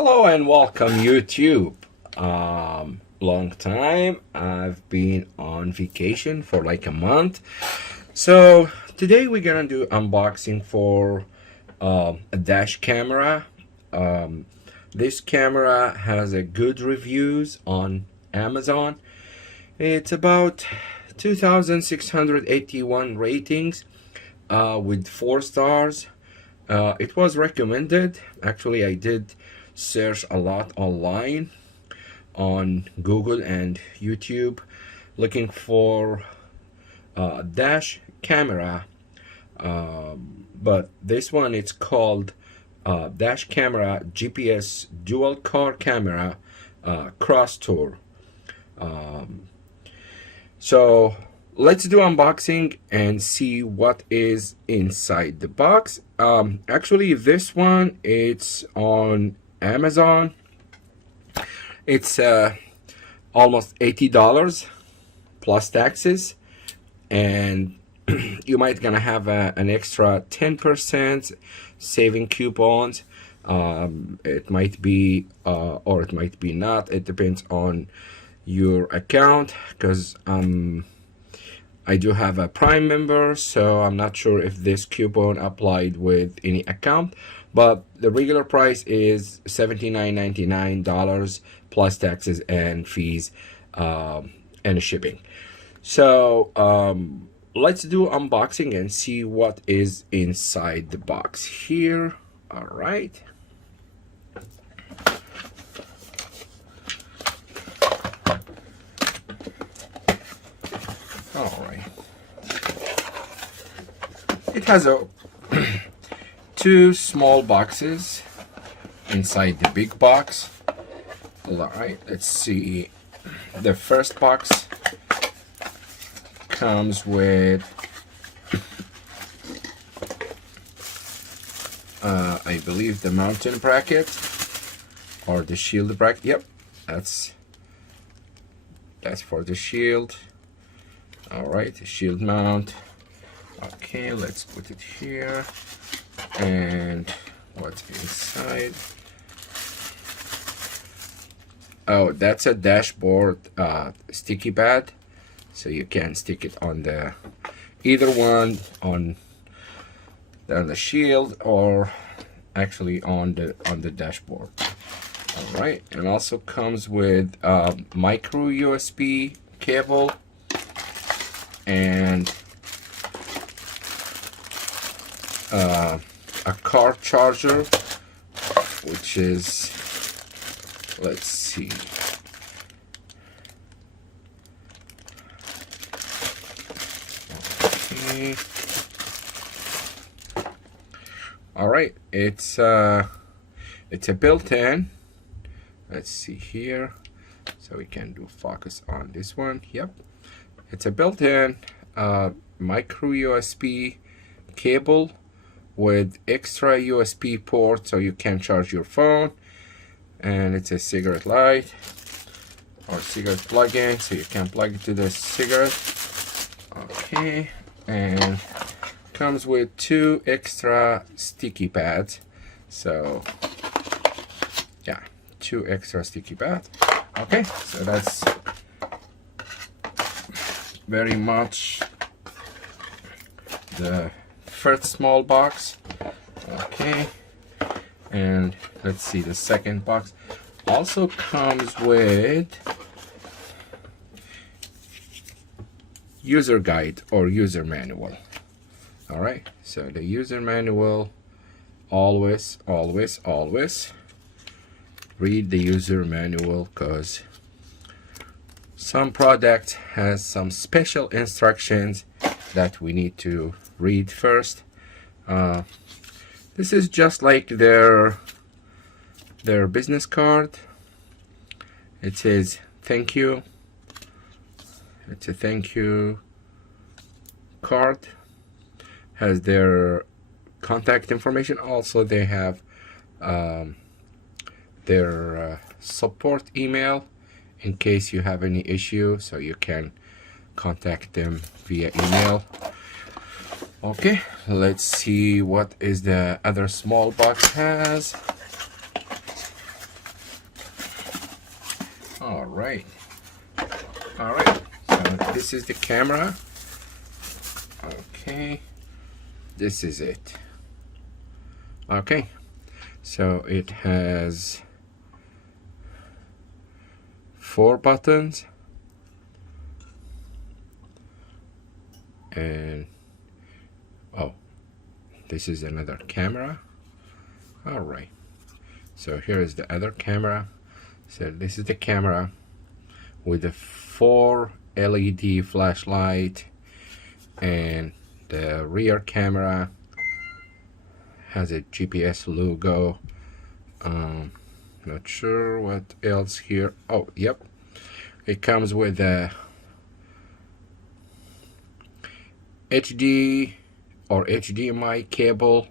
Hello and welcome YouTube. Long time. I've been on vacation for like a month. So today we're gonna do unboxing for a dash camera. This camera has a good reviews on Amazon. It's about 2,681 ratings with 4 stars. It was recommended. Actually, I did search a lot online on Google and YouTube looking for dash camera, but this one it's called dash camera GPS dual car camera Crosstour. So let's do unboxing and see what is inside the box. Actually, this one it's on Amazon. It's almost $80 plus taxes, and you might gonna have an extra 10% saving coupons. It might be or it might be not. It depends on your account, because I do have a Prime member, so I'm not sure if this coupon applied with any account, but the regular price is $79.99 plus taxes and fees and shipping. So let's do unboxing and see what is inside the box here. All right. All right. It has two small boxes inside the big box. All right, let's see. The first box comes with I believe the mountain bracket or the shield bracket. Yep, that's for the shield. All right, the shield mount. Okay, let's put it here. And what's inside? Oh, that's a dashboard sticky pad, so you can stick it on the either one on the shield or actually on the dashboard. All right, and also comes with micro USB cable and a car charger, which is, let's see, okay. All right, it's a built-in. Let's see here, so we can do focus on this one. Yep, it's a built-in micro USB cable with extra USB port, so you can charge your phone, and it's a cigarette light or cigarette plug-in, so you can plug it to the cigarette. Okay, and comes with 2 extra sticky pads. So yeah, 2 extra sticky pads. Okay, so that's very much the first small box. Okay, and let's see, the second box also comes with user guide or user manual. All right, so the user manual, always read the user manual, because some product has some special instructions that we need to read first. This is just like their business card. It says thank you. It's a thank you card. Has their contact information. Also, they have their support email in case you have any issue, so you can contact them via email. Okay, let's see what is the other small box has. right. All right. So this is the camera. Okay. This is it. Okay. So it has 4 buttons. And oh, this is another camera. All right. So here is the other camera. So this is the camera with the 4 LED flashlight, and the rear camera has a GPS logo. Not sure what else here. Oh, yep. It comes with a HD or HDMI cable,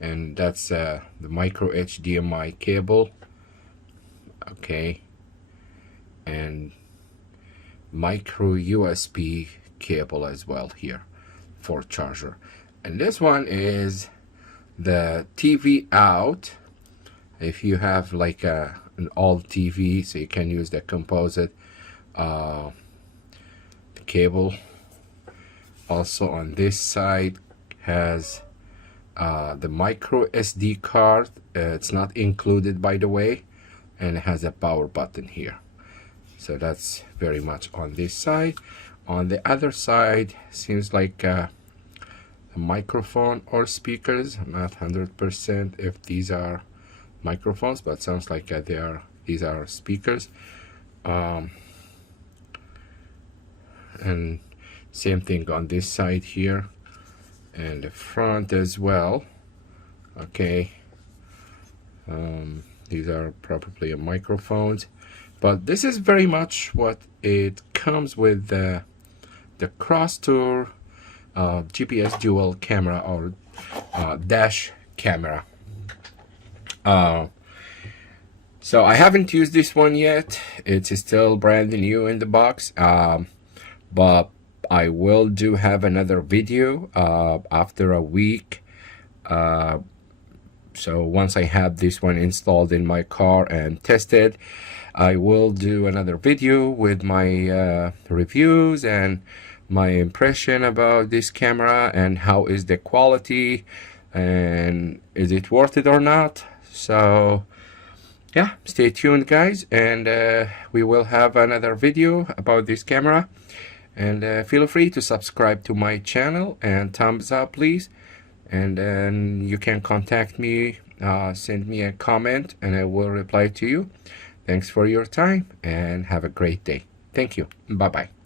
and that's the micro HDMI cable. Okay. And micro USB cable as well here for charger. And this one is the TV out. If you have like an old TV, so you can use the composite cable. Also on this side has the micro SD card. It's not included, by the way, and it has a power button here. So that's very much on this side. On the other side seems like a microphone or speakers. I'm not 100% if these are microphones, but sounds like these are speakers. And same thing on this side here, and the front as well. Okay. These are probably microphones, but this is very much what it comes with the Crosstour GPS dual camera, or dash camera. So I haven't used this one yet. It's still brand new in the box, but I will have another video after a week. So once I have this one installed in my car and tested, I will do another video with my reviews and my impression about this camera, and how is the quality, and is it worth it or not. So yeah, stay tuned guys, and we will have another video about this camera. And feel free to subscribe to my channel and thumbs up please. And then you can contact me, send me a comment, and I will reply to you. Thanks for your time, and have a great day. Thank you. Bye bye.